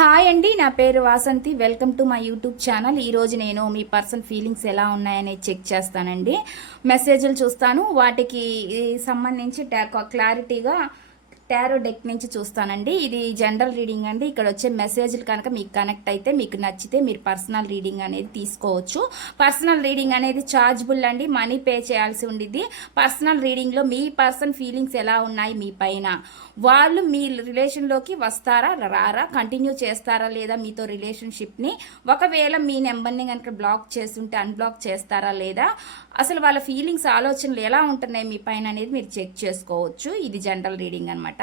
Hi అండి, నా పేరు Vasanthi. Welcome to my YouTube channel. ఈరోజు నేను మీ పర్సనల్ ఫీలింగ్స్ ఎలా ఉన్నాయనేది చెక్ చేస్తానండి. మెసేజ్లు చూస్తాను, వాటికి సంబంధించి క్లారిటీగా టారో డెక్ నుంచి చూస్తానండి. ఇది జనరల్ రీడింగ్ అండి. ఇక్కడ వచ్చే మెసేజ్లు కనుక మీకు కనెక్ట్ అయితే, మీకు నచ్చితే మీరు పర్సనల్ రీడింగ్ అనేది తీసుకోవచ్చు. పర్సనల్ రీడింగ్ అనేది ఛార్జబుల్ అండి, మనీ పే చేయాల్సి ఉండిద్ది. పర్సనల్ రీడింగ్లో మీ పర్సన్ ఫీలింగ్స్ ఎలా ఉన్నాయి మీ పైన, వాళ్ళు మీ రిలేషన్లోకి వస్తారా రారా, కంటిన్యూ చేస్తారా లేదా మీతో రిలేషన్షిప్ని, ఒకవేళ మీ నెంబర్ని కనుక బ్లాక్ చేస్తుంటే అన్బ్లాక్ చేస్తారా లేదా, అసలు వాళ్ళ ఫీలింగ్స్ ఆలోచనలు ఎలా ఉంటున్నాయి మీ పైన అనేది మీరు చెక్ చేసుకోవచ్చు. ఇది జనరల్ రీడింగ్ అనమాట.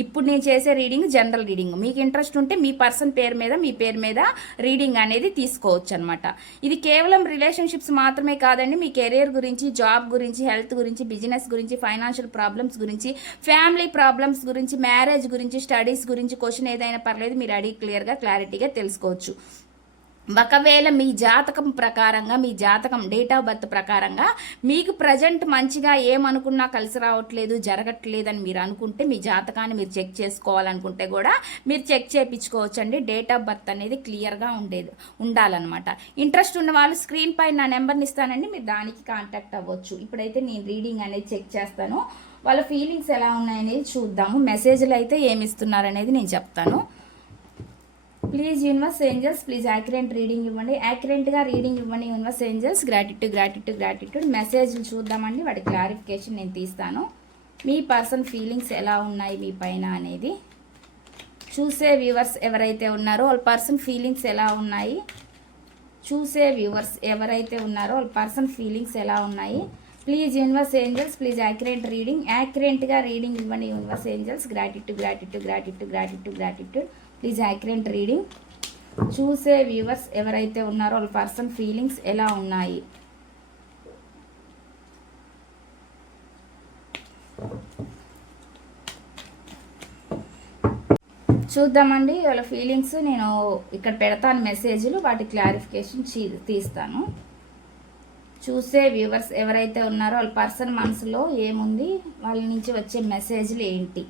ఇప్పుడు నేను చేసే రీడింగ్ జనరల్ రీడింగ్. మీకు ఇంట్రెస్ట్ ఉంటే మీ పర్సన్ పేరు మీద, మీ పేరు మీద రీడింగ్ అనేది తీసుకోవచ్చు అనమాట. ఇది కేవలం రిలేషన్షిప్స్ మాత్రమే కాదండి, మీ కెరీర్ గురించి, జాబ్ గురించి, హెల్త్ గురించి, బిజినెస్ గురించి, ఫైనాన్షియల్ ప్రాబ్లమ్స్ గురించి, ఫ్యామిలీ ప్రాబ్లమ్స్ గురించి, మ్యారేజ్ గురించి, స్టడీస్ గురించి క్వశ్చన్ ఏదైనా పర్లేదు, మీరు అడిగి క్లారిటీగా తెలుసుకోవచ్చు. ఒకవేళ మీ జాతకం ప్రకారంగా, మీ జాతకం డేట్ ఆఫ్ బర్త్ ప్రకారంగా మీకు ప్రజెంట్ మంచిగా ఏమనుకున్నా కలిసి రావట్లేదు, జరగట్లేదని మీరు అనుకుంటే, మీ జాతకాన్ని మీరు చెక్ చేసుకోవాలనుకుంటే కూడా మీరు చెక్ చేయించుకోవచ్చండి. డేట్ ఆఫ్ బర్త్ అనేది క్లియర్గా ఉండాలన్నమాట. ఇంట్రెస్ట్ ఉన్న వాళ్ళు స్క్రీన్ పై నా నెంబర్ని ఇస్తానండి, మీరు దానికి కాంటాక్ట్ అవ్వచ్చు. ఇప్పుడైతే నేను రీడింగ్ అనేది చెక్ చేస్తాను. వాళ్ళ ఫీలింగ్స్ ఎలా ఉన్నాయనేది చూద్దాము. మెసేజ్లు అయితే ఏమి ఇస్తున్నారనేది నేను చెప్తాను. Please universe angels, please accurate reading ఇవ్వండి. యాక్యురేట్గా రీడింగ్ ఇవ్వండి యూనివర్స్ ఏంజల్స్. గ్రాటిట్యూడ్. మెసేజ్లు చూద్దామండి, వాటి క్లారిఫికేషన్ నేను తీస్తాను. మీ పర్సన్ ఫీలింగ్స్ ఎలా ఉన్నాయి మీ పైన అనేది చూసే వ్యూవర్స్ ఎవరైతే ఉన్నారో వాళ్ళ పర్సన్ ఫీలింగ్స్ ఎలా ఉన్నాయి, చూసే వ్యూవర్స్ ఎవరైతే ఉన్నారో వాళ్ళ పర్సన్ ఫీలింగ్స్ ఎలా ఉన్నాయి. Please universe angels, please accurate reading. యాక్యురేట్గా రీడింగ్ ఇవ్వండి universe angels. Gratitude. Please accurate reading. చూసే వ్యూవర్స్ ఎవరైతే ఉన్నారో వాళ్ళ పర్సన్ ఫీలింగ్స్ ఎలా ఉన్నాయి. చూద్దామండి వాళ్ళ ఫీలింగ్స్. నేను ఇక్కడ పెడతాను మెసేజ్లు, వాటి క్లారిఫికేషన్ తీస్తాను. చూసే వ్యూవర్స్ ఎవరైతే ఉన్నారో వాళ్ళ పర్సన్ మనసులో ఏముంది, వాళ్ళ నుంచి వచ్చే మెసేజ్లు ఏంటి,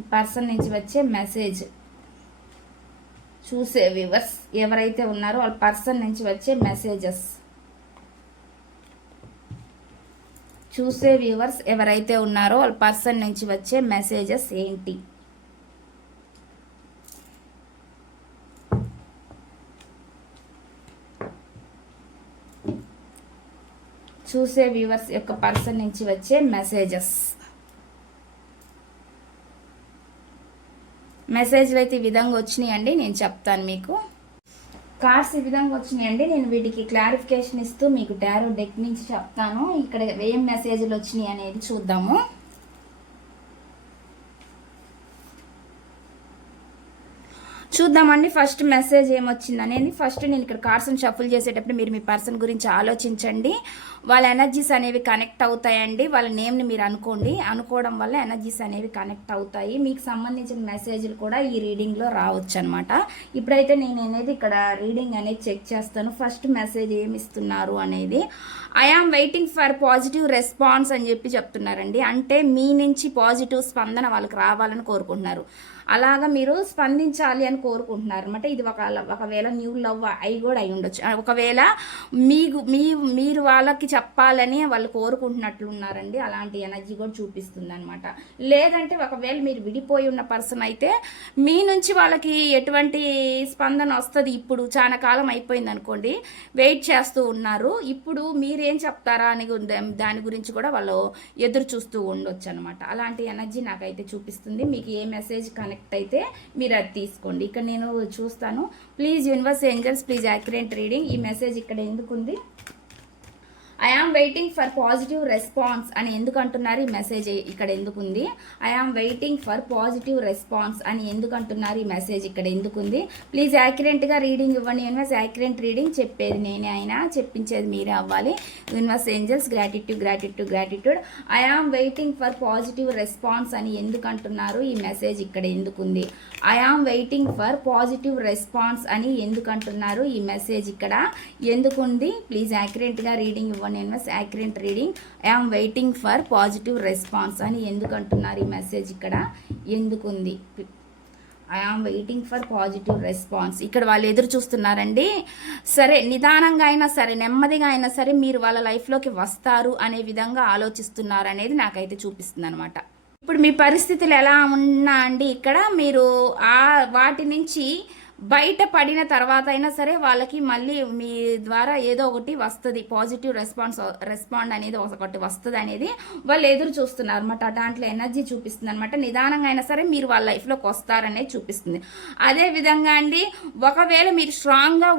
ఈ పర్సన్ నుంచి వచ్చే మెసేజ్. చూసే వ్యూవర్స్ ఎవరైతే ఉన్నారో వాళ్ళ పర్సన్ నుంచి వచ్చే మెసేజెస్. చూసే వ్యూవర్స్ ఎవరైతే ఉన్నారో వాళ్ళ పర్సన్ నుంచి వచ్చే మెసేజెస్ ఏంటి. చూసే వ్యూవర్స్ యొక్క పర్సన్ నుంచి వచ్చే మెసేజెస్. మెసేజ్లు అయితే ఈ విధంగా వచ్చినాయండి, నేను చెప్తాను మీకు. కార్డ్స్ ఈ విధంగా వచ్చినాయండి, నేను వీటికి క్లారిఫికేషన్ ఇస్తూ మీకు టారో డెక్ నుంచి చెప్తాను. ఇక్కడ ఏం మెసేజ్లు వచ్చినాయి అనేది చూద్దాము. చూద్దామండి ఫస్ట్ మెసేజ్ ఏమొచ్చింది అనేది. ఫస్ట్ నేను ఇక్కడ కార్డ్స్ని షఫుల్ చేసేటప్పుడు మీరు మీ పర్సన్ గురించి ఆలోచించండి. వాళ్ళ ఎనర్జీస్ అనేవి కనెక్ట్ అవుతాయండి. వాళ్ళ నేమ్ని మీరు అనుకోండి, అనుకోవడం వల్ల ఎనర్జీస్ అనేవి కనెక్ట్ అవుతాయి. మీకు సంబంధించిన మెసేజ్లు కూడా ఈ రీడింగ్లో రావచ్చు అనమాట. ఇప్పుడైతే నేను అనేది ఇక్కడ రీడింగ్ అనేది చెక్ చేస్తాను. ఫస్ట్ మెసేజ్ ఏమి ఇస్తున్నారు అనేది, I am waiting for positive response అని చెప్పి చెప్తున్నారండి. అంటే మీ నుంచి పాజిటివ్ స్పందన వాళ్ళకి రావాలని కోరుకుంటున్నారు. అలాగా మీరు స్పందించాలి అని కోరుకుంటున్నారు అనమాట. ఇది ఒకవేళ న్యూ లవ్ అయి కూడా అయి ఉండొచ్చు. ఒకవేళ మీరు వాళ్ళకి చెప్పాలని వాళ్ళు కోరుకుంటున్నట్లు ఉన్నారండి. అలాంటి ఎనర్జీ కూడా చూపిస్తుంది అనమాట. లేదంటే ఒకవేళ మీరు విడిపోయి ఉన్న పర్సన్ అయితే మీ నుంచి వాళ్ళకి ఎటువంటి స్పందన వస్తుంది, ఇప్పుడు చాలా కాలం అయిపోయింది అనుకోండి, వెయిట్ చేస్తూ ఉన్నారు, ఇప్పుడు మీరేం చెప్తారా అని దాని గురించి కూడా వాళ్ళు ఎదురు చూస్తూ ఉండొచ్చు అనమాట. అలాంటి ఎనర్జీ నాకైతే చూపిస్తుంది. మీకు ఏ మెసేజ్ కనెక్ట్ అయితే మీరు అది తీసుకోండి. ఇక్కడ నేను చూస్తాను. Please universe angels, please accurate reading. ఈ మెసేజ్ ఇక్కడ ఎందుకుంది, I am waiting for positive response అని ఎందుకు అంటున్నారు, ఈ మెసేజ్ ఇక్కడ ఎందుకుంది. I am waiting for positive response అని ఎందుకు అంటున్నారు, ఈ మెసేజ్ ఇక్కడ ఎందుకుంది. ప్లీజ్ యాక్యురేట్గా రీడింగ్ ఇవ్వండి యూనివర్స్. యాక్యురేట్ రీడింగ్ చెప్పేది నేనే అయినా చెప్పించేది మీరే అవ్వాలి. Universe angels, gratitude. I am waiting for positive response అని ఎందుకు అంటున్నారు, ఈ మెసేజ్ ఇక్కడ ఎందుకుంది. I am waiting for positive response అని ఎందుకు అంటున్నారు, ఈ మెసేజ్ ఇక్కడ ఎందుకుంది. ప్లీజ్ యాక్యురేట్గా రీడింగ్ ఇవ్వండి universe. Accurate reading. I am waiting for positive response అని ఎందుకు అంటున్నారు, ఈ మెసేజ్ ఇక్కడ ఎందుకుంది. I am waiting for positive response. ఇక్కడ వాళ్ళు ఎదురు చూస్తున్నారండి. సరే, నిదానంగా అయినా సరే, నెమ్మదిగా అయినా సరే మీరు వాళ్ళ లైఫ్లోకి వస్తారు అనే విధంగా ఆలోచిస్తున్నారు అనేది నాకైతే చూపిస్తుంది అనమాట. ఇప్పుడు మీ పరిస్థితులు ఎలా ఉన్నా అండి, ఇక్కడ మీరు వాటి నుంచి బయటపడిన తర్వాత అయినా సరే వాళ్ళకి మళ్ళీ మీ ద్వారా ఏదో ఒకటి వస్తుంది, పాజిటివ్ రెస్పాండ్ అనేది ఒకటి వస్తుంది అనేది వాళ్ళు ఎదురు చూస్తున్నారు అనమాట. దాంట్లో ఎనర్జీ చూపిస్తుంది అనమాట. నిదానంగా అయినా సరే మీరు వాళ్ళ లైఫ్లోకి వస్తారనేది చూపిస్తుంది. అదే విధంగా అండి, ఒకవేళ మీరు స్ట్రాంగ్గా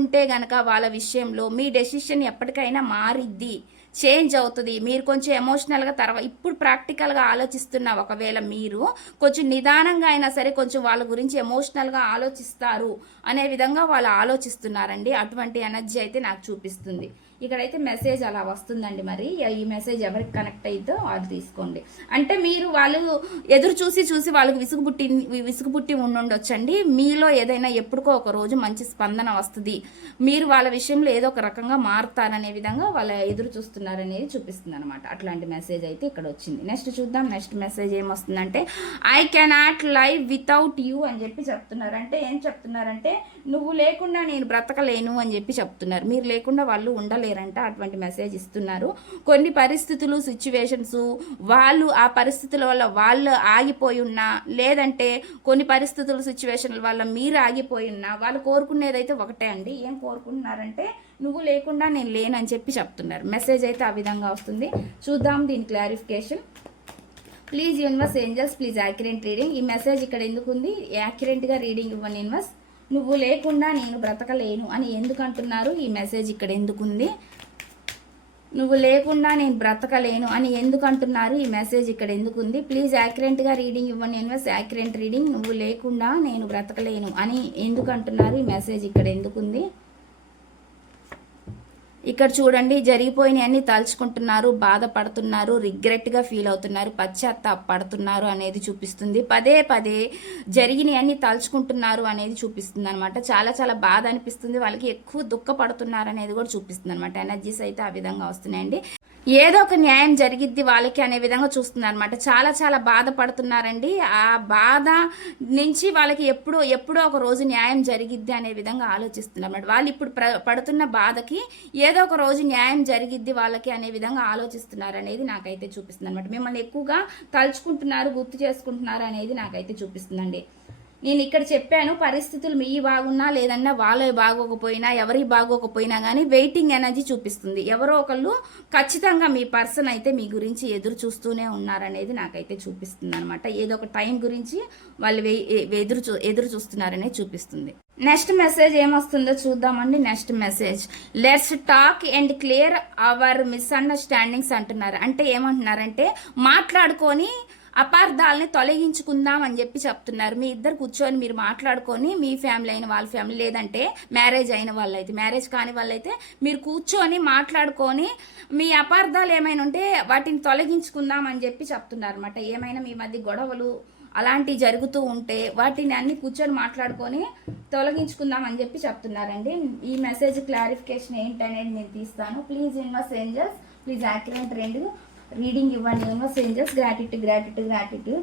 ఉంటే గనక వాళ్ళ విషయంలో మీ డెసిషన్ ఎప్పటికైనా మారిద్ది, చేంజ్ అవుతుంది. మీరు కొంచెం ఎమోషనల్గా ఇప్పుడు ప్రాక్టికల్గా ఆలోచిస్తున్న ఒకవేళ మీరు కొంచెం నిదానంగా అయినా సరే కొంచెం వాళ్ళ గురించి ఎమోషనల్గా ఆలోచిస్తారు అనే విధంగా వాళ్ళు ఆలోచిస్తున్నారండి. అటువంటి ఎనర్జీ అయితే నాకు చూపిస్తుంది. ఇక్కడైతే మెసేజ్ అలా వస్తుందండి. మరి ఈ మెసేజ్ ఎవరికి కనెక్ట్ అయిద్దో అది తీసుకోండి. అంటే మీరు వాళ్ళు ఎదురు చూసి వాళ్ళకి విసుగు పుట్టి ఉండుండొచ్చండి. మీలో ఏదైనా ఎప్పుడుకో ఒక రోజు మంచి స్పందన వస్తుంది, మీరు వాళ్ళ విషయంలో ఏదో ఒక రకంగా మారుతారనే విధంగా వాళ్ళ ఎదురు చూస్తున్నారనేది చూపిస్తుంది అనమాట. అట్లాంటి మెసేజ్ అయితే ఇక్కడ వచ్చింది. నెక్స్ట్ చూద్దాం. నెక్స్ట్ మెసేజ్ ఏమొస్తుందంటే, I cannot live without you అని చెప్పి చెప్తున్నారు. అంటే ఏం చెప్తున్నారంటే, నువ్వు లేకుండా నేను బ్రతకలేను అని చెప్పి చెప్తున్నారు. మీరు లేకుండా వాళ్ళు ఉండలేరు లేరంట. అటువంటి మెసేజ్ ఇస్తున్నారు. కొన్ని పరిస్థితులు, సిచ్యువేషన్స్, వాళ్ళు ఆ పరిస్థితుల వల్ల వాళ్ళు ఆగిపోయి ఉన్నా, లేదంటే కొన్ని పరిస్థితులు, సిచ్యువేషన్ల వల్ల మీరు ఆగిపోయి ఉన్నా, వాళ్ళు కోరుకునేదైతే ఒకటే అండి. ఏం కోరుకుంటున్నారంటే, నువ్వు లేకుండా నేను లేనని చెప్పి చెప్తున్నారు. మెసేజ్ అయితే ఆ విధంగా వస్తుంది. చూద్దాం దీని clarification. Please universe, angels, please accurate reading. ఈ మెసేజ్ ఇక్కడ ఎందుకు ఉంది? యాక్యురేట్గా రీడింగ్ ఇవ్వండి యూనివర్స్. నువ్వు లేకుండా నేను బ్రతకలేను అని ఎందుకు అంటున్నారు? ఈ మెసేజ్ ఇక్కడ ఎందుకుంది? నువ్వు లేకుండా నేను బ్రతకలేను అని ఎందుకు అంటున్నారు? ఈ మెసేజ్ ఇక్కడ ఎందుకుంది? ప్లీజ్ యాక్యురేట్గా రీడింగ్ ఇవ్వండి యూనివర్స్. Accurate reading. నువ్వు లేకుండా నేను బ్రతకలేను అని ఎందుకు అంటున్నారు? ఈ మెసేజ్ ఇక్కడ ఎందుకుంది? ఇక్కడ చూడండి, జరిగిపోయినవన్నీ తలుచుకుంటున్నారు, బాధపడుతున్నారు, రిగ్రెట్గా ఫీల్ అవుతున్నారు, పశ్చాత్తాపడుతున్నారు అనేది చూపిస్తుంది. పదే పదే జరిగినవన్నీ తలుచుకుంటున్నారు అనేది చూపిస్తుంది అనమాట. చాలా చాలా బాధ అనిపిస్తుంది, వాళ్ళకి ఎక్కువ దుఃఖపడుతున్నారు అనేది కూడా చూపిస్తుంది అనమాట. ఎనర్జీస్ అయితే ఆ విధంగా వస్తున్నాయండి. ఏదో ఒక న్యాయం జరిగిద్ది వాళ్ళకి అనే విధంగా చూస్తున్నారు అనమాట. చాలా చాలా బాధపడుతున్నారండి. ఆ బాధ నుంచి వాళ్ళకి ఎప్పుడో ఒక రోజు న్యాయం జరిగిద్ది అనే విధంగా ఆలోచిస్తున్నారు అన్నమాట. వాళ్ళు ఇప్పుడు పడుతున్న బాధకి ఏదో ఒక రోజు న్యాయం జరిగిద్ది వాళ్ళకి అనే విధంగా ఆలోచిస్తున్నారు అనేది నాకైతే చూపిస్తుంది అనమాట. మిమ్మల్ని ఎక్కువగా తలుచుకుంటున్నారు, గుర్తు చేసుకుంటున్నారు అనేది నాకైతే చూపిస్తుందండి. నేను ఇక్కడ చెప్పాను, పరిస్థితులు మీ బాగున్నా లేదన్నా వాళ్ళవి బాగోకపోయినా ఎవరికి బాగోకపోయినా కానీ వెయిటింగ్ ఎనర్జీ చూపిస్తుంది. ఎవరో ఒకళ్ళు ఖచ్చితంగా మీ పర్సన్ అయితే మీ గురించి ఎదురు చూస్తూనే ఉన్నారనేది నాకైతే చూపిస్తుంది అనమాట. ఏదో ఒక టైం గురించి వాళ్ళు ఎదురు చూస్తున్నారనేది చూపిస్తుంది. నెక్స్ట్ మెసేజ్ ఏమొస్తుందో చూద్దామండి. Next message, let's talk and clear our misunderstandings అంటున్నారు. అంటే ఏమంటున్నారంటే, మాట్లాడుకొని అపార్థాలని తొలగించుకుందాం అని చెప్పి చెప్తున్నారు. మీ ఇద్దరు కూర్చొని మీరు మాట్లాడుకొని, మీ ఫ్యామిలీ అయిన వాళ్ళ ఫ్యామిలీ, లేదంటే మ్యారేజ్ అయిన వాళ్ళైతే, మ్యారేజ్ కాని వాళ్ళైతే మీరు కూర్చొని మాట్లాడుకొని మీ అపార్థాలు ఏమైనా ఉంటే వాటిని తొలగించుకుందాం అని చెప్పి చెప్తున్నారు అనమాట. ఏమైనా మీ మధ్య గొడవలు అలాంటివి జరుగుతూ ఉంటే వాటిని అన్ని కూర్చొని మాట్లాడుకొని తొలగించుకుందాం అని చెప్పి చెప్తున్నారండి. ఈ మెసేజ్ క్లారిఫికేషన్ ఏంటనేది నేను తీస్తాను. Please universe angels, please accurate reading ఇవ్వండి యూనివర్స్ ఏంజల్స్. గ్రాటిట్యూడ్.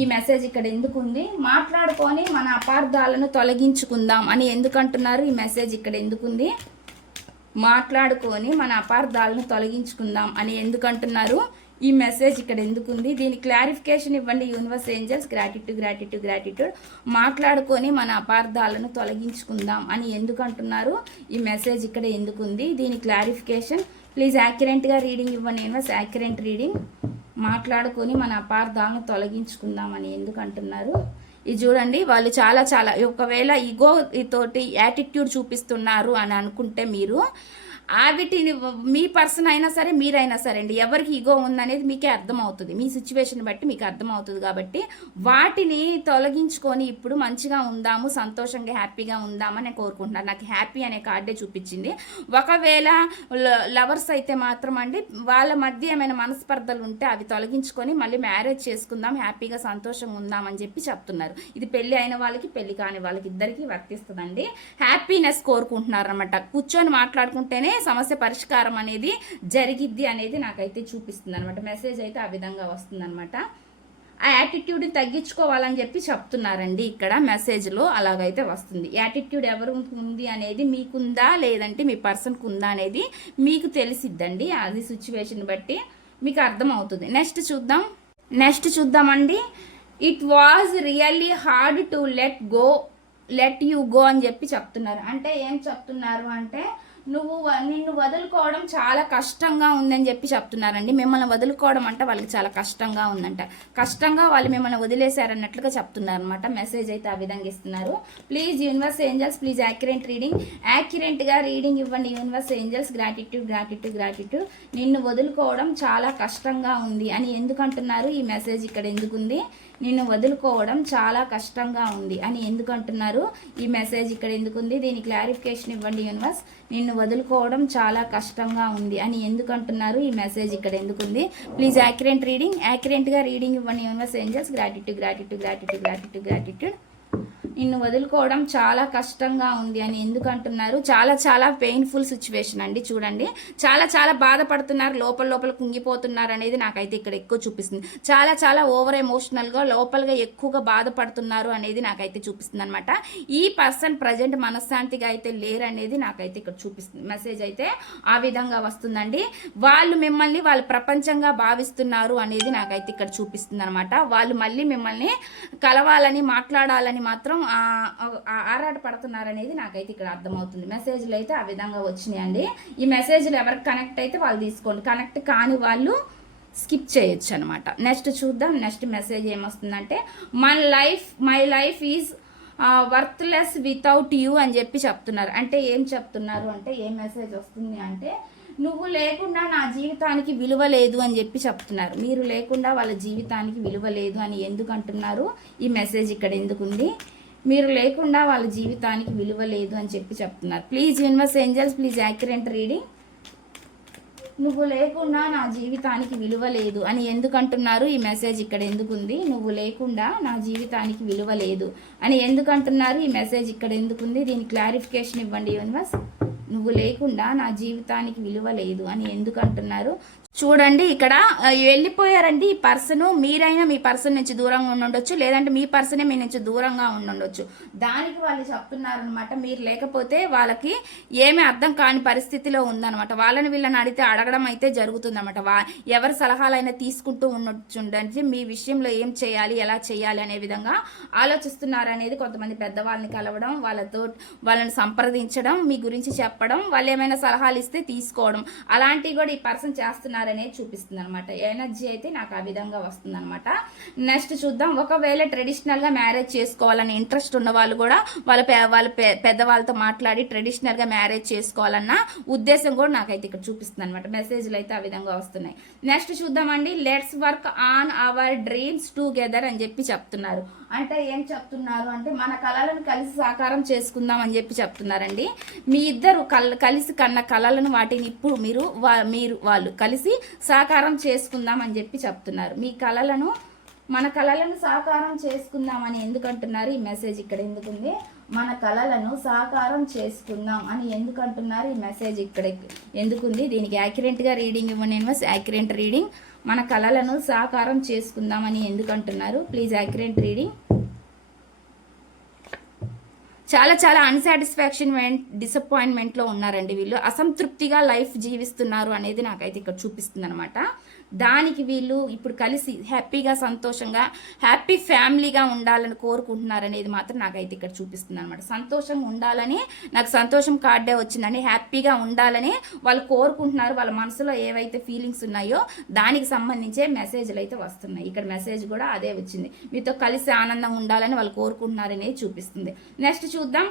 ఈ మెసేజ్ ఇక్కడ ఎందుకు ఉంది? మాట్లాడుకొని మన అపార్థాలను తొలగించుకుందాం అని ఎందుకు అంటున్నారు? ఈ మెసేజ్ ఇక్కడ ఎందుకుంది? మాట్లాడుకొని మన అపార్థాలను తొలగించుకుందాం అని ఎందుకు అంటున్నారు? ఈ మెసేజ్ ఇక్కడ ఎందుకుంది? దీని క్లారిఫికేషన్ ఇవ్వండి యూనివర్స్ ఏంజల్స్. గ్రాటిట్యూడ్. మాట్లాడుకొని మన అపార్థాలను తొలగించుకుందాం అని ఎందుకు అంటున్నారు? ఈ మెసేజ్ ఇక్కడ ఎందుకుంది? దీని క్లారిఫికేషన్ ప్లీజ్ యాక్యురేట్గా రీడింగ్ ఇవ్వండి యూనివర్స్. Accurate reading. మాట్లాడుకొని మన అపార్థాలను తొలగించుకుందామని ఎందుకు అంటున్నారు? ఇది చూడండి, వాళ్ళు చాలా చాలా ఒకవేళ ఈగో తోటి యాటిట్యూడ్ చూపిస్తున్నారు అని అనుకుంటే మీరు వీటిని మీ పర్సన్ అయినా సరే మీరైనా సరే అండి, ఎవరికి ఈగో ఉందనేది మీకే అర్థమవుతుంది, మీ సిచ్యువేషన్ బట్టి మీకు అర్థమవుతుంది. కాబట్టి వాటిని తొలగించుకొని ఇప్పుడు మంచిగా ఉందాము, సంతోషంగా హ్యాపీగా ఉందామని కోరుకుంటున్నారు. నాకు హ్యాపీ అనే కార్డే చూపించింది. ఒకవేళ లవర్స్ అయితే మాత్రం అండి, వాళ్ళ మధ్య ఏమైనా మనస్పర్ధలు ఉంటే అవి తొలగించుకొని మళ్ళీ మ్యారేజ్ చేసుకుందాం, హ్యాపీగా సంతోషంగా ఉందామని చెప్పి చెప్తున్నారు. ఇది పెళ్లి అయిన వాళ్ళకి పెళ్లి కాని వాళ్ళకి ఇద్దరికి వర్తిస్తుందండి. హ్యాపీనెస్ కోరుకుంటున్నారు అనమాట. కూర్చొని మాట్లాడుకుంటేనే సమస్య పరిష్కారం అనేది జరిగిద్ది అనేది నాకైతే చూపిస్తుంది అనమాట. మెసేజ్ అయితే ఆ విధంగా వస్తుంది అనమాట. ఆ యాటిట్యూడ్ని తగ్గించుకోవాలని చెప్పి చెప్తున్నారండి ఇక్కడ మెసేజ్లో. అలాగైతే వస్తుంది. యాటిట్యూడ్ ఎవరు ఉంది అనేది మీకుందా లేదంటే మీ పర్సన్కి ఉందా అనేది మీకు తెలిసిద్దండి. అది సిచ్యువేషన్ బట్టి మీకు అర్థమవుతుంది. నెక్స్ట్ చూద్దామండి. It was really hard to let you go అని చెప్పి చెప్తున్నారు. అంటే ఏం చెప్తున్నారు అంటే నిన్ను వదులుకోవడం చాలా కష్టంగా ఉందని చెప్పి చెప్తున్నారండి. మిమ్మల్ని వదులుకోవడం అంటే వాళ్ళకి చాలా కష్టంగా ఉందంట. కష్టంగా వాళ్ళు మిమ్మల్ని వదిలేశారన్నట్లుగా చెప్తున్నారు అనమాట. మెసేజ్ అయితే ఆ విధంగా ఇస్తున్నారు. ప్లీజ్ యూనివర్స్ ఏంజల్స్, ప్లీజ్ యాక్యురేట్గా రీడింగ్ ఇవ్వండి యూనివర్స్ ఏంజల్స్. గ్రాటిట్యూడ్. నిన్ను వదులుకోవడం చాలా కష్టంగా ఉంది అని ఎందుకంటున్నారు? ఈ మెసేజ్ ఇక్కడ ఎందుకుంది? నిన్ను వదులుకోవడం చాలా కష్టంగా ఉంది అని ఎందుకంటున్నారు? ఈ మెసేజ్ ఇక్కడ ఎందుకుంది? దీని క్లారిఫికేషన్ ఇవ్వండి యూనివర్స్. నిన్ను వదులుకోవడం చాలా కష్టంగా ఉంది అని ఎందుకంటున్నారు? ఈ మెసేజ్ ఇక్కడ ఎందుకుంది? ప్లీజ్ యాక్యురేట్గా రీడింగ్ ఇవ్వండి యూనివర్స్ ఏంజల్స్. గ్రాటిట్యూడ్. నిన్ను వదులుకోవడం చాలా కష్టంగా ఉంది అని ఎందుకు అంటున్నారు? చాలా పెయిన్ఫుల్ సిచ్యువేషన్ అండి. చూడండి, చాలా బాధపడుతున్నారు, లోపల కుంగిపోతున్నారు అనేది నాకైతే ఇక్కడ ఎక్కువ చూపిస్తుంది. చాలా ఓవర్ ఎమోషనల్గా లోపలగా ఎక్కువగా బాధపడుతున్నారు అనేది నాకైతే చూపిస్తుంది అనమాట. ఈ పర్సన్ ప్రజెంట్ మనశ్శాంతిగా అయితే లేరు అనేది నాకైతే ఇక్కడ చూపిస్తుంది. మెసేజ్ అయితే ఆ విధంగా వస్తుందండి. వాళ్ళు మిమ్మల్ని వాళ్ళు ప్రపంచంగా భావిస్తున్నారు అనేది నాకైతే ఇక్కడ చూపిస్తుంది అనమాట. వాళ్ళు మళ్ళీ మిమ్మల్ని కలవాలని మాట్లాడాలని మాత్రం ఆరాట పడుతున్నారనేది నాకైతే ఇక్కడ అర్థమవుతుంది. మెసేజ్లు అయితే ఆ విధంగా వచ్చినాయండి. ఈ మెసేజ్లు ఎవరికి కనెక్ట్ అయితే వాళ్ళు తీసుకోండి, కనెక్ట్ కాని వాళ్ళు స్కిప్ చేయొచ్చు అనమాట. నెక్స్ట్ చూద్దాం. నెక్స్ట్ మెసేజ్ ఏమొస్తుందంటే my life is worthless without you అని చెప్పి చెప్తున్నారు. అంటే ఏం చెప్తున్నారు అంటే, ఏ మెసేజ్ వస్తుంది అంటే, నువ్వు లేకుండా నా జీవితానికి విలువ లేదు అని చెప్పి చెప్తున్నారు. మీరు లేకుండా వాళ్ళ జీవితానికి విలువ లేదు అని ఎందుకు అంటున్నారు? ఈ మెసేజ్ ఇక్కడ ఎందుకుంది? మీరు లేకుండా వాళ్ళ జీవితానికి విలువ లేదు అని చెప్పి చెప్తున్నారు. Please universe angels, please accurate reading. నువ్వు లేకుండా నా జీవితానికి విలువ లేదు అని ఎందుకు అంటున్నారు? ఈ మెసేజ్ ఇక్కడ ఎందుకుంది? నువ్వు లేకుండా నా జీవితానికి విలువ లేదు అని ఎందుకు అంటున్నారు? ఈ మెసేజ్ ఇక్కడ ఎందుకుంది? దీని క్లారిఫికేషన్ ఇవ్వండి యూనివర్స్. నువ్వు లేకుండా నా జీవితానికి విలువ లేదు అని ఎందుకు అంటున్నారు? చూడండి, ఇక్కడ వెళ్ళిపోయారండి ఈ పర్సన్. మీరైనా మీ పర్సన్ నుంచి దూరంగా ఉండొచ్చు, లేదంటే మీ పర్సనే మీ నుంచి దూరంగా ఉండొచ్చు. దానికి వాళ్ళు చెప్తున్నారనమాట. మీరు లేకపోతే వాళ్ళకి ఏమీ అర్థం కాని పరిస్థితిలో ఉందన్నమాట. వాళ్ళని వీళ్ళని అడిగితే అడగడం అయితే జరుగుతుందన్నమాట. ఎవరి సలహాలైనా తీసుకుంటూ ఉండొచ్చు. మీ విషయంలో ఏం చేయాలి, ఎలా చేయాలి అనే విధంగా ఆలోచిస్తున్నారు అనేది. కొంతమంది పెద్దవాళ్ళని కలవడం, వాళ్ళని సంప్రదించడం, మీ గురించి చెప్పడం, వాళ్ళు ఏమైనా సలహాలు ఇస్తే తీసుకోవడం, అలాంటివి కూడా ఈ పర్సన్ చేస్తున్నారు అనేది చూపిస్తుంది అనమాట. ఎనర్జీ అయితే నాకు ఆ విధంగా వస్తుంది అనమాట. నెక్స్ట్ చూద్దాం. ఒకవేళ ట్రెడిషనల్ గా మ్యారేజ్ చేసుకోవాలని ఇంట్రెస్ట్ ఉన్న వాళ్ళు కూడా వాళ్ళ పెద్దవాళ్ళతో మాట్లాడి ట్రెడిషనల్ గా మ్యారేజ్ చేసుకోవాలన్న ఉద్దేశం కూడా నాకైతే ఇక్కడ చూపిస్తుంది అనమాట. మెసేజ్లు అయితే ఆ విధంగా వస్తున్నాయి. నెక్స్ట్ చూద్దామండి. Let's work on hour dreams together అని చెప్పి చెప్తున్నారు. అంటే ఏం చెప్తున్నారు అంటే, మన కళలను కలిసి సాకారం చేసుకుందాం అని చెప్పి చెప్తున్నారండి. మీ ఇద్దరు కలిసి కన్న కళలను వాటిని ఇప్పుడు వాళ్ళు కలిసి సాకారం చేసుకుందాం అని చెప్పి చెప్తున్నారు. మన కళలను సాకారం చేసుకుందాం అని ఎందుకంటున్నారు? ఈ మెసేజ్ ఇక్కడ ఎందుకుంది? మన కళలను సాకారం చేసుకుందాం అని ఎందుకంటున్నారు? ఈ మెసేజ్ ఇక్కడ ఎందుకుంది? దీనికి యాక్యురేట్గా రీడింగ్ ఇవ్వండి యూనివర్స్. Accurate reading. మన కళలను సాకారం చేసుకుందామని ఎందుకంటున్నారు? Please accurate reading. చాలా అన్సాటిస్ఫాక్షన్, డిసప్పాయింట్మెంట్లో ఉన్నారండి వీళ్ళు. అసంతృప్తిగా లైఫ్ జీవిస్తున్నారు అనేది నాకైతే ఇక్కడ చూపిస్తుంది అనమాట. దానికి వీళ్ళు ఇప్పుడు కలిసి హ్యాపీగా, సంతోషంగా, హ్యాపీ ఫ్యామిలీగా ఉండాలని కోరుకుంటున్నారు అనేది మాత్రం నాకైతే ఇక్కడ చూపిస్తుంది అనమాట. సంతోషంగా ఉండాలని, నాకు సంతోషం కార్డే వచ్చిందని, హ్యాపీగా ఉండాలని వాళ్ళు కోరుకుంటున్నారు. వాళ్ళ మనసులో ఏవైతే ఫీలింగ్స్ ఉన్నాయో దానికి సంబంధించే మెసేజ్లు అయితే వస్తున్నాయి. ఇక్కడ మెసేజ్ కూడా అదే వచ్చింది. మీతో కలిసి ఆనందంగా ఉండాలని వాళ్ళు కోరుకుంటున్నారు అనేది చూపిస్తుంది. నెక్స్ట్ చూద్దాం.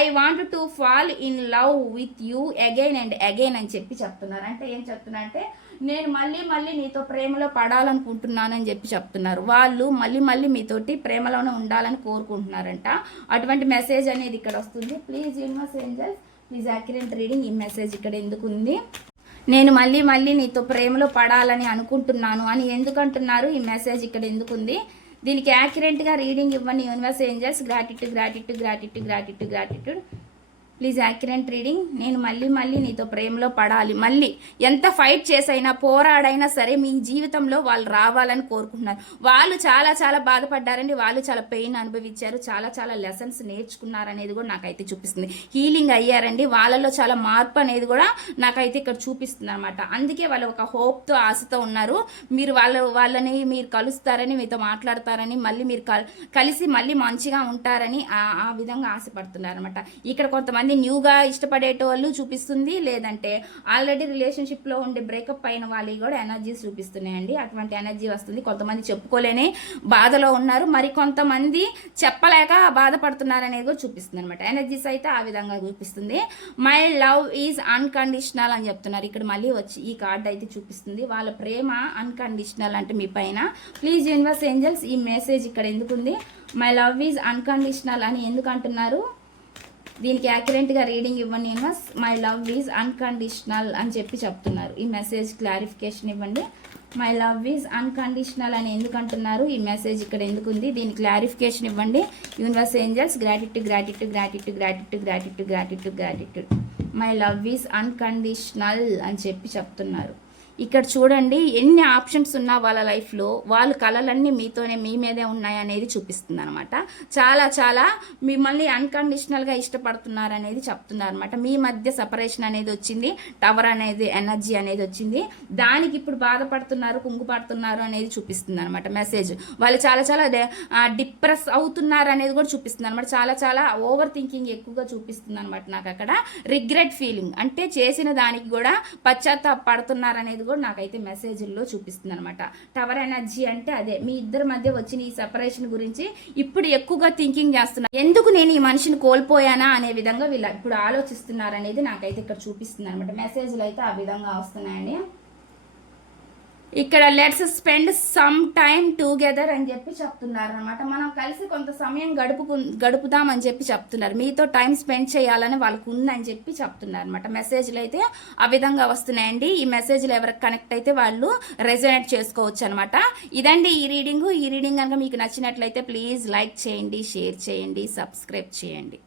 I want to fall in love with you again and again అని చెప్పి చెప్తున్నారు. అంటే ఏం చెప్తున్నారు అంటే, నేను మళ్ళీ నీతో ప్రేమలో పడాలనుకుంటున్నానని చెప్పి చెప్తున్నారు. వాళ్ళు మళ్ళీ మీతోటి ప్రేమలోనే ఉండాలని కోరుకుంటున్నారంట. అటువంటి మెసేజ్ అనేది ఇక్కడ వస్తుంది. Please universe angels, please accurate reading. ఈ మెసేజ్ ఇక్కడ ఎందుకు ఉంది? నేను మళ్ళీ నీతో ప్రేమలో పడాలని అనుకుంటున్నాను అని ఎందుకంటున్నారు? ఈ మెసేజ్ ఇక్కడ ఎందుకుంది? దీనికి యాక్యురేట్గా రీడింగ్ ఇవ్వండి universe angels. Gratitude. Please accurate reading. నేను మళ్ళీ మళ్ళీ నీతో ప్రేమలో పడాలి. మళ్ళీ ఎంత ఫైట్ చేసైనా పోరాడైనా సరే మీ జీవితంలో వాళ్ళు రావాలని కోరుకుంటున్నారు. వాళ్ళు చాలా చాలా బాధపడ్డారండి. వాళ్ళు చాలా పెయిన్ అనుభవించారు. చాలా చాలా లెసన్స్ నేర్చుకున్నారు అనేది కూడా నాకైతే చూపిస్తుంది. హీలింగ్ అయ్యారండి. వాళ్ళలో చాలా మార్పు అనేది కూడా నాకైతే ఇక్కడ చూపిస్తుంది అనమాట. అందుకే వాళ్ళు ఒక హోప్తో ఆశతో ఉన్నారు. మీరు వాళ్ళని మీరు కలుస్తారని, మీతో మాట్లాడతారని, మళ్ళీ మీరు కలిసి మళ్ళీ మంచిగా ఉంటారని ఆ విధంగా ఆశపడుతున్నారు అనమాట. ఇక్కడ కొంతమంది న్యూగా ఇష్టపడేటోళ్ళు చూపిస్తుంది, లేదంటే ఆల్రెడీ రిలేషన్షిప్లో ఉండే బ్రేకప్ అయిన వాళ్ళకి కూడా ఎనర్జీస్ చూపిస్తున్నాయండి. అటువంటి ఎనర్జీ వస్తుంది. కొంతమంది చెప్పుకోలేని బాధలో ఉన్నారు, మరి కొంతమంది చెప్పలేక బాధపడుతున్నారు అనేది కూడా చూపిస్తుంది అనమాట. ఎనర్జీస్ అయితే ఆ విధంగా చూపిస్తుంది. మై లవ్ ఈజ్ అన్కండిషనల్ అని చెప్తున్నారు. ఇక్కడ మళ్ళీ వచ్చి ఈ కార్డ్ అయితే చూపిస్తుంది. వాళ్ళ ప్రేమ అన్కండిషనల్ అంటే మీ పైన. ప్లీజ్ యూనివర్స్ ఏంజల్స్, ఈ మెసేజ్ ఇక్కడ ఎందుకుంది? మై లవ్ ఈజ్ అన్కండిషనల్ అని ఎందుకు అంటున్నారు? దీనికి యాక్యురేట్గా రీడింగ్ ఇవ్వండి universe. My love is unconditional అని చెప్పి చెప్తున్నారు. ఈ మెసేజ్ క్లారిఫికేషన్ ఇవ్వండి. మై లవ్ ఈజ్ అన్కండిషనల్ అని ఎందుకు అంటున్నారు? ఈ మెసేజ్ ఇక్కడ ఎందుకు ఉంది? దీని క్లారిఫికేషన్ ఇవ్వండి universe angels. Gratitude gratitude gratitude gratitude gratitude gratitude gratitude. My love is unconditional అని చెప్పి చెప్తున్నారు. ఇక్కడ చూడండి ఎన్ని ఆప్షన్స్ ఉన్నా వాళ్ళ లైఫ్లో వాళ్ళ కళలన్నీ మీతోనే, మీ మీదే ఉన్నాయనేది చూపిస్తుంది అనమాట. చాలా చాలా మిమ్మల్ని అన్కండిషనల్గా ఇష్టపడుతున్నారు అనేది చెప్తున్నారు అనమాట. మీ మధ్య సపరేషన్ అనేది వచ్చింది, టవర్ అనేది ఎనర్జీ అనేది వచ్చింది. దానికి ఇప్పుడు బాధపడుతున్నారు, కుంగుపడుతున్నారు అనేది చూపిస్తుంది అనమాట మెసేజ్. వాళ్ళు చాలా చాలా డిప్రెస్ అవుతున్నారు అనేది కూడా చూపిస్తుంది అనమాట. చాలా చాలా ఓవర్ థింకింగ్ ఎక్కువగా చూపిస్తుంది అనమాట. నాకు అక్కడ రిగ్రెట్ ఫీలింగ్ అంటే చేసిన దానికి కూడా పశ్చాత్తాపడుతున్నారు అనేది కూడా నాకైతే మెసేజ్ల్లో చూపిస్తుంది అనమాట. టవర్ ఎనర్జీ అంటే అదే మీ ఇద్దరి మధ్య వచ్చిన ఈ సెపరేషన్ గురించి ఇప్పుడు ఎక్కువగా థింకింగ్ చేస్తున్నారు. ఎందుకు నేను ఈ మనిషిని కోల్పోయానా అనే విధంగా వీళ్ళు ఇప్పుడు ఆలోచిస్తున్నారు అనేది నాకైతే ఇక్కడ చూపిస్తుంది అనమాట. మెసేజ్లు అయితే ఆ విధంగా వస్తున్నాయండి. ఇక్కడ let's spend some time together అని చెప్పి చెప్తున్నారు అనమాట. మనం కలిసి కొంత సమయం గడుపుదామని చెప్పి చెప్తున్నారు. మీతో టైం స్పెండ్ చేయాలని వాళ్ళకు ఉందని చెప్పి చెప్తున్నారు అనమాట. మెసేజ్లు అయితే ఆ విధంగా వస్తున్నాయండి. ఈ మెసేజ్లు ఎవరికి కనెక్ట్ అయితే వాళ్ళు రెజొనేట్ చేసుకోవచ్చు అనమాట. ఇదండి ఈ రీడింగ్. ఈ రీడింగ్ కనుక మీకు నచ్చినట్లయితే ప్లీజ్ లైక్ చేయండి, షేర్ చేయండి, సబ్స్క్రైబ్ చేయండి.